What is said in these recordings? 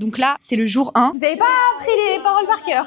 Donc là, c'est le jour 1. Vous avez pas appris les paroles par cœur.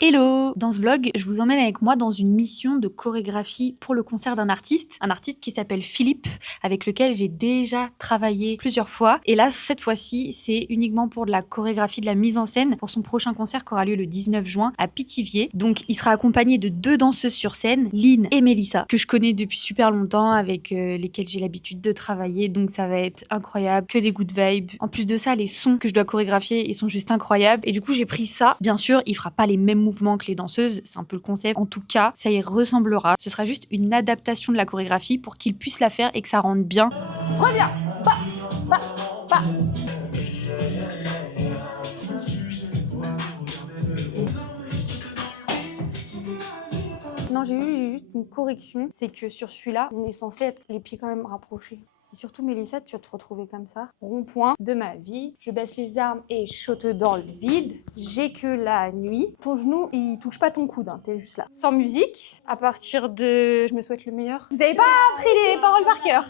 Hello! Dans ce vlog, je vous emmène avec moi dans une mission de chorégraphie pour le concert d'un artiste. Un artiste qui s'appelle Philippe, avec lequel j'ai déjà travaillé plusieurs fois. Et là, cette fois-ci, c'est uniquement pour de la chorégraphie, de la mise en scène, pour son prochain concert qui aura lieu le 19 juin à Pithiviers. Donc, il sera accompagné de 2 danseuses sur scène, Lynn et Mélissa, que je connais depuis super longtemps, avec lesquelles j'ai l'habitude de travailler. Donc, ça va être incroyable, que des good vibes. En plus de ça, les sons que je dois chorégraphier, ils sont juste incroyables. Et du coup, j'ai pris ça. Bien sûr, il fera pas les mêmes mouvements que les danseuses, c'est un peu le concept. En tout cas, ça y ressemblera. Ce sera juste une adaptation de la chorégraphie pour qu'il puisse la faire et que ça rende bien. Reviens. Pas. Non, j'ai eu juste une correction, c'est que sur celui-là, on est censé être les pieds quand même rapprochés. C'est surtout Mélissa, tu vas te retrouver comme ça. Rond-point de ma vie, je baisse les armes et je saute dans le vide. J'ai que la nuit. Ton genou, il touche pas ton coude, hein, t'es juste là. Sans musique, à partir de... Je me souhaite le meilleur. Vous avez pas appris les paroles par cœur.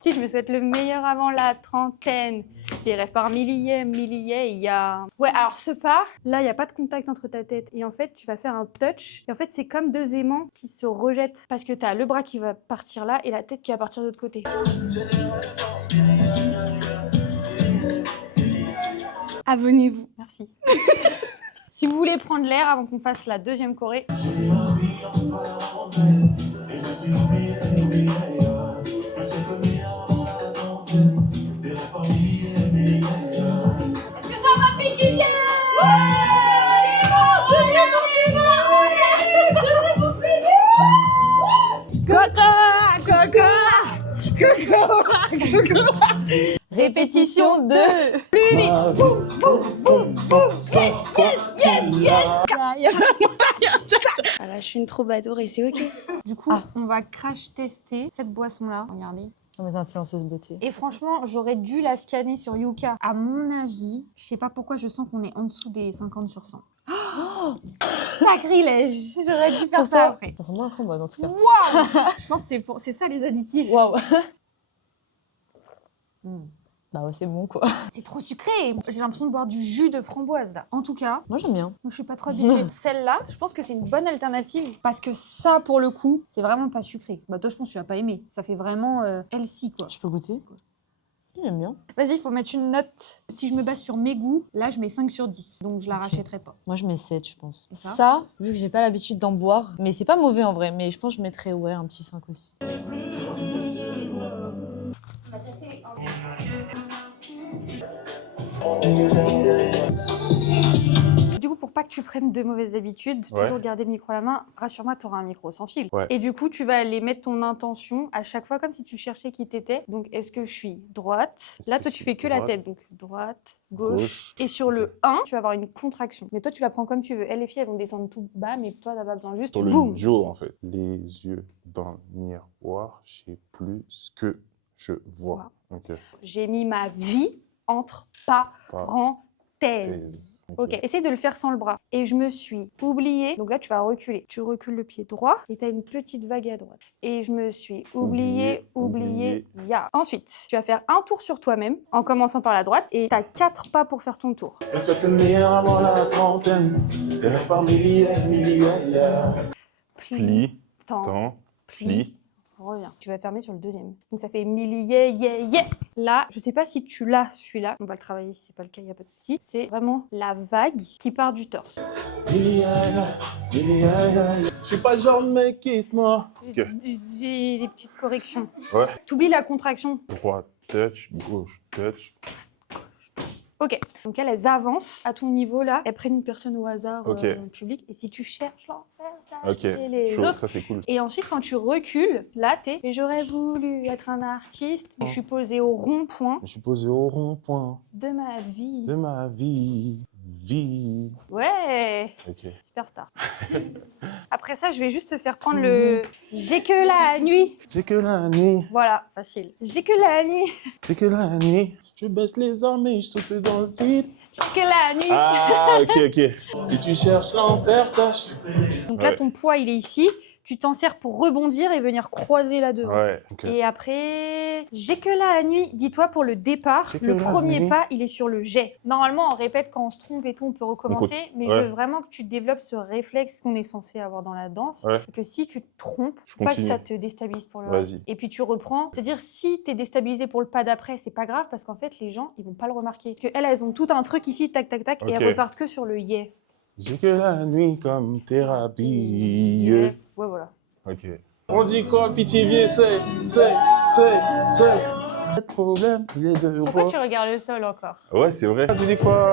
Si, je me souhaite le meilleur avant la trentaine. Des rêves par milliers, il y a... Ouais, alors ce pas, là, il n'y a pas de contact entre ta tête. Et en fait, tu vas faire un touch. Et en fait, c'est comme 2 aimants qui se rejettent. Parce que tu as le bras qui va partir là et la tête qui va partir de l'autre côté. Abonnez-vous. Merci. Si vous voulez prendre l'air avant qu'on fasse la 2e choré. Répétition de... Plus vite. Boum, boum, boum, boum. Ah là, je suis une troubadour et c'est ok. Du coup, on va crash tester cette boisson-là. Regardez. Mes influenceuses beauté. Et franchement, j'aurais dû la scanner sur Yuka. À mon avis, je sais pas pourquoi je sens qu'on est en dessous des 50 sur 100. Oh, sacrilège. J'aurais dû faire ça après. Ça sent moins framboise en tout cas. Waouh. Je pense que c'est ça les additifs. Waouh. Bah ouais, c'est bon quoi. C'est trop sucré. J'ai l'impression de boire du jus de framboise là. En tout cas, Moi j'aime bien. moi je suis pas trop habituée. Celle-là, je pense que c'est une bonne alternative parce que ça, pour le coup, c'est vraiment pas sucré. Bah toi, je pense que tu vas pas aimer. Ça fait vraiment healthy quoi. Je peux goûter? J'aime bien. Vas-y, il faut mettre une note. Si je me base sur mes goûts, là, je mets 5 sur 10. Donc, je la rachèterai pas. Moi je mets 7 je pense. Et ça Ça, vu que j'ai pas l'habitude d'en boire, mais c'est pas mauvais en vrai, mais je pense que je mettrais ouais, un petit 5 aussi. Du coup, pour pas que tu prennes de mauvaises habitudes, toujours garder le micro à la main, rassure-moi, tu auras un micro sans fil. Ouais. Et du coup, tu vas aller mettre ton intention à chaque fois comme si tu cherchais qui t'étais. Donc, est-ce que je suis droite? Là, toi, tu fais que la tête. Donc, droite, gauche. Et sur le 1, tu vas avoir une contraction. Mais toi, tu la prends comme tu veux. Elle, les filles, elles vont descendre tout bas, mais toi, t'as pas besoin. Juste Sur le boum. duo, en fait. Les yeux dans le miroir, je sais plus ce que je vois. Ok. J'ai mis ma vie entre parenthèses. Ok, essaye de le faire sans le bras. Et je me suis oubliée. Donc là, tu vas reculer. Tu recules le pied droit et tu as une petite vague à droite. Et je me suis oubliée, ya. Ensuite, tu vas faire un tour sur toi-même en commençant par la droite et tu as 4 pas pour faire ton tour. Plie, temps, plie. Reviens. Tu vas fermer sur le 2e. Donc ça fait milliers, yeah. Là, je sais pas si tu l'as celui-là. On va le travailler si c'est pas le cas, il n'y a pas de souci. C'est vraiment la vague qui part du torse. Je suis pas le genre de mec qui se noie. J'ai des petites corrections. Ouais. T'oublies la contraction. Droite, touch, gauche, touch. Ok, donc elles avancent à ton niveau là, elles prennent une personne au hasard dans le public, et si tu cherches l'enfer, ça c'est les chaud, autres. ça c'est cool. Et ensuite, quand tu recules, là t'es, mais j'aurais voulu être un artiste, je suis posée au rond-point Je suis posé au rond-point de ma vie. de ma vie. Ouais, Ok. superstar. Après ça, je vais juste te faire prendre le « J'ai que la nuit J'ai que la nuit, ». Voilà, facile. J'ai que la nuit, j'ai que la nuit. Je baisse les armes et je saute dans le vide. j'ai que la nuit. Ah, ok. Si tu cherches l'enfer, sache. Donc là, ton poids, il est ici. Tu t'en sers pour rebondir et venir croiser là devant. Ouais. Ok. Et après, j'ai que la nuit. Dis-toi, pour le départ, J'ai que le la premier nuit. pas, il est sur le jet. Normalement, on répète quand on se trompe et tout, on peut recommencer. Mais je Ouais. veux vraiment que tu développes ce réflexe qu'on est censé avoir dans la danse. Ouais. C'est que si tu te trompes, Je faut pas que continue. ça te déstabilise pour le Vas-y. reste. Et puis tu reprends. C'est-à-dire, si tu es déstabilisé pour le pas d'après, c'est pas grave parce qu'en fait, les gens, ils vont pas le remarquer. Parce qu'elles ont tout un truc ici, tac, tac, tac, et Ok. elles repartent que sur le yeah. J'ai que la nuit comme thérapie. Yeah. Ouais, voilà. Ok. On dit quoi, Pithiviers, c'est. Pas de problème, les deux Pourquoi rois. tu regardes le sol encore? Ouais, c'est vrai. Tu dis quoi?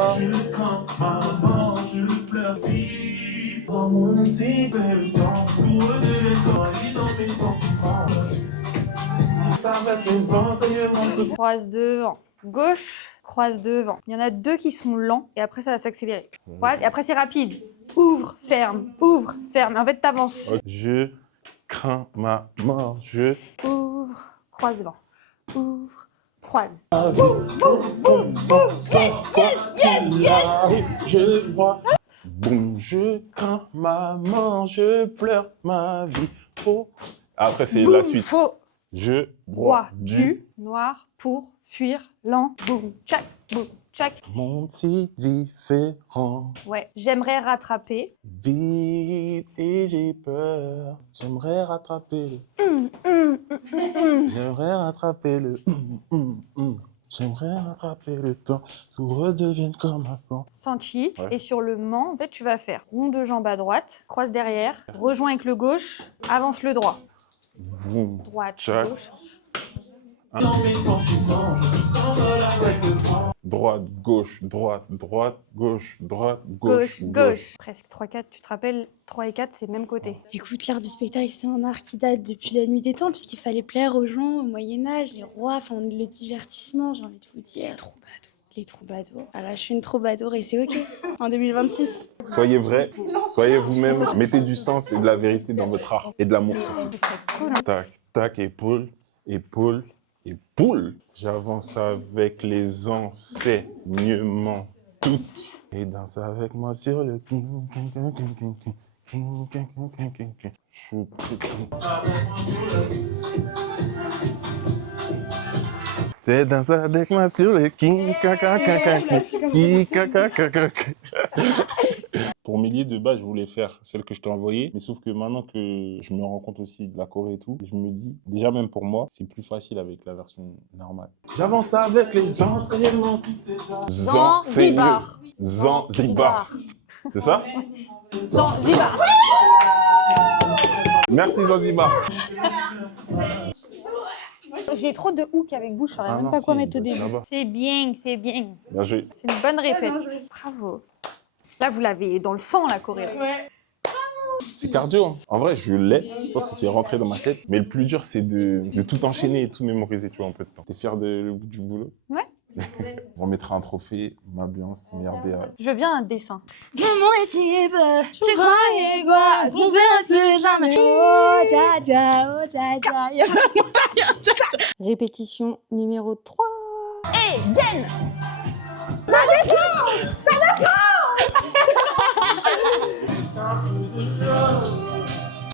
Croise devant. Gauche, croise devant. Il y en a 2 qui sont lents et après ça va s'accélérer. Croise et après c'est rapide. Ouvre, ferme, ouvre, ferme. En fait, t'avances. Je crains ma mort, je... Ouvre, croise devant. Ouvre, croise. Je vois. Boum, je crains ma mort, je pleure ma vie. Oh. Après, c'est la Boum, suite. faux. Je Droit, broie du, noir, pour, fuir, lent. Boum, tchac, boum, tchac. monde si différent. Ouais, j'aimerais rattraper. Vite et j'ai peur. J'aimerais rattraper. J'aimerais rattraper le. J'aimerais rattraper le temps. Tout redevienne comme avant. Senti. Ouais. Et sur le ment, en fait, tu vas faire rond de jambe à droite, croise derrière, rejoins avec le gauche, avance le droit. Vroom. Droite, Tchac. gauche. Droite, gauche, droite, droite, gauche, droite, Gauche, gauche, gauche. Presque 3-4, tu te rappelles, 3 et 4, c'est même côté. Écoute, l'art du spectacle, c'est un art qui date depuis la nuit des temps, puisqu'il fallait plaire aux gens au Moyen-Âge, les rois, enfin le divertissement, j'ai envie de vous dire. Les troubadours. Ah là, je suis une troubadour et c'est ok, en 2026. Soyez vrai, soyez vous-même, mettez du sens et de la vérité dans votre art. Et de l'amour surtout. Ce serait cool, hein. Tac, tac, épaule, épaule, épaule. J'avance avec les enseignements toutes. Et danse avec moi sur le king, king, king, king, king, king, king, king, king, king, king, king. Je T'es danse avec moi sur le king, caca, caca, king, caca, caca. Pour Méliès, de base, je voulais faire celle que je t'ai envoyée, mais sauf que maintenant que je me rends compte aussi de la Corée et tout, je me dis, déjà même pour moi, c'est plus facile avec la version normale. J'avance avec les enseignements. Zanzibar. Zanzibar. C'est ça? Zanzibar. Merci Zanzibar. J'ai trop de hook avec vous, je saurais Ah même non, pas quoi si, mettre au début. là-bas. C'est bien, c'est bien. Bien joué. C'est une bonne répète. Bravo. Là, vous l'avez dans le sang, la Corée. C'est cardio. Hein. En vrai, je l'ai. Je pense que c'est rentré dans ma tête. Mais le plus dur, c'est de tout enchaîner et tout mémoriser, tu vois, en peu de temps. T'es fier du boulot? Ouais. On mettra un trophée, Mabiance, meilleure DA. Je veux bien un dessin. Mon équipe, tu croyais quoi? On se verra plus jamais. Oh, dja dja, oh, dja dja. Répétition numéro 3. Hé, Jen!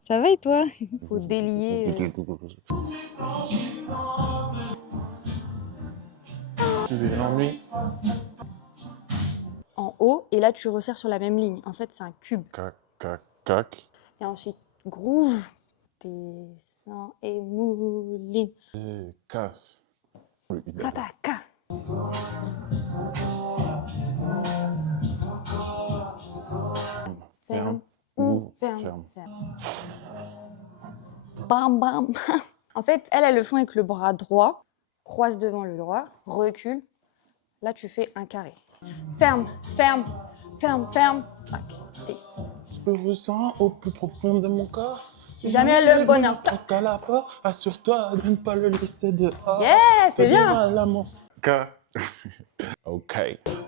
Ça va et toi? Faut délier. Tu veux l'ennui? En haut, et là tu resserres sur la même ligne. En fait, c'est un cube. Cac, cac, cac. Et ensuite, groove. Dessin et mouline. Et casse. Rataka. Ferme. Ou Ferme. ferme. Bam, bam. En fait, elles le font avec le bras droit. Croise devant le droit. Recule. Là, tu fais un carré. Ferme, ferme, ferme, ferme. 5, 6. Je le ressens au plus profond de mon corps. Si jamais le bonheur toque. Toque à la porte, assure-toi de ne pas le laisser dehors. Yeah, c'est bien. L'amour. Ok.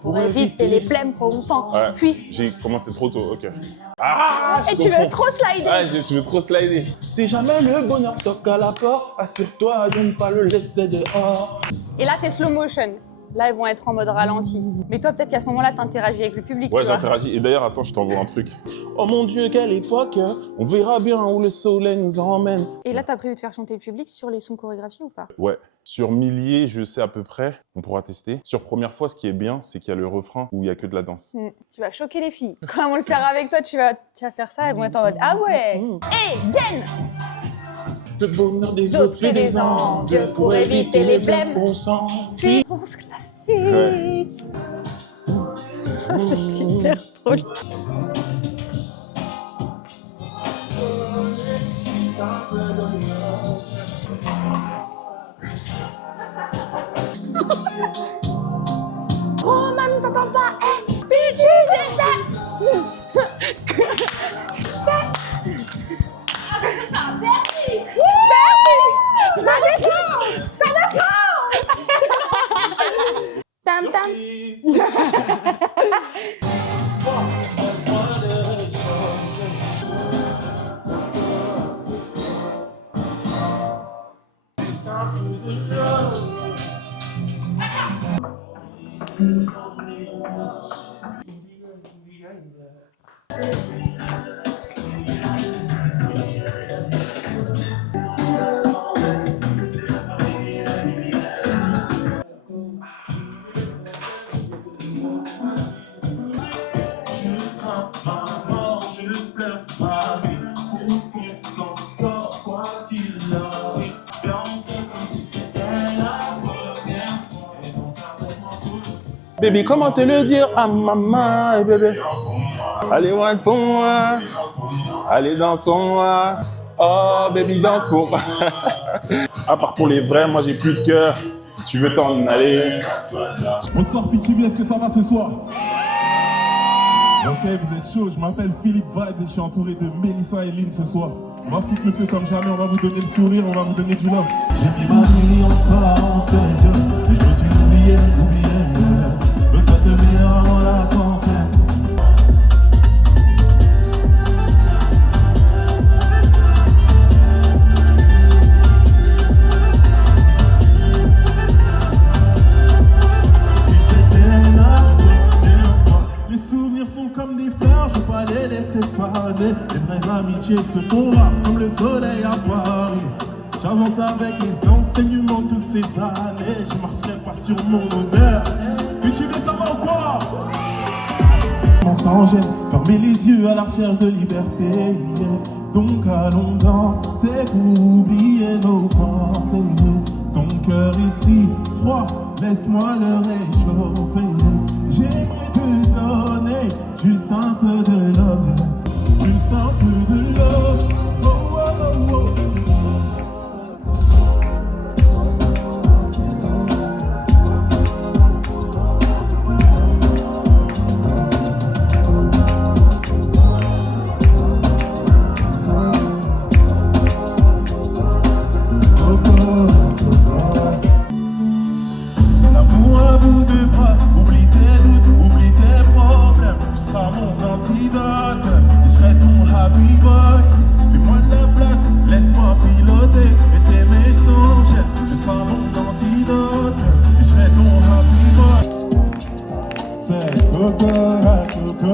Pour éviter les plèmes prononçant. Ouais. Puis. J'ai commencé trop tôt, ok. Ah, Et tu veux trop slider. Ouais, tu veux trop slider. Si jamais le bonheur toque à la porte, assure-toi de ne pas le laisser dehors. Et là, c'est slow motion. Là, ils vont être en mode ralenti. Mais toi, peut-être qu'à ce moment-là, t'interagis avec le public. Ouais, tu vois. j'interagis. Et d'ailleurs, attends, je t'envoie un truc. Oh mon Dieu, quelle époque! On verra bien où le soleil nous emmène. Et là, t'as prévu de faire chanter le public sur les sons chorégraphiés ou pas? Ouais. Sur milliers, je sais à peu près. On pourra tester. Sur première fois, ce qui est bien, c'est qu'il y a le refrain où il y a que de la danse. Tu vas choquer les filles. Quand elles vont le faire avec toi, tu vas faire ça, elles vont être en mode ah ouais. Hé, Jen! Le bonheur des autres fait des envieux pour éviter les blêmes. On s'en Puis on se classique. Ça, c'est super drôle. Oh, maman, t'entends pas? Eh, Pichu, fais ça! Tam tam. Baby, comment te le dire à maman, bébé? Allez, ouais, pour moi. Allez, danse pour moi. Oh, baby, danse pour moi. À part pour les vrais, moi, j'ai plus de cœur. Si tu veux t'en aller. Bonsoir PTV, est-ce que ça va ce soir? Ok, vous êtes chaud, je m'appelle Philippe Vibes et je suis entouré de Mélissa et Lynn ce soir. On va foutre le feu comme jamais, on va vous donner le sourire, on va vous donner du love. J'ai mis ma vie en parenthèse, et je me suis oublié. Me souhaite le meilleur avant la tempête. Si c'était la première fois, les souvenirs sont comme des fleurs, je peux pas les laisser faner. Les vraies amitiés se font rares comme le soleil à Paris. J'avance avec les enseignements de toutes ces années. Je marcherai pas sur mon honneur. Mais tu veux savoir quoi? On s'en gêne, fermer les yeux à la recherche de liberté. Donc allons danser pour oublier nos pensées. Ton cœur ici froid, laisse-moi le réchauffer. J'aimerais te donner juste un peu de love. Juste un peu de love. Oh, oh, oh, oh. C'est Coco, Coco,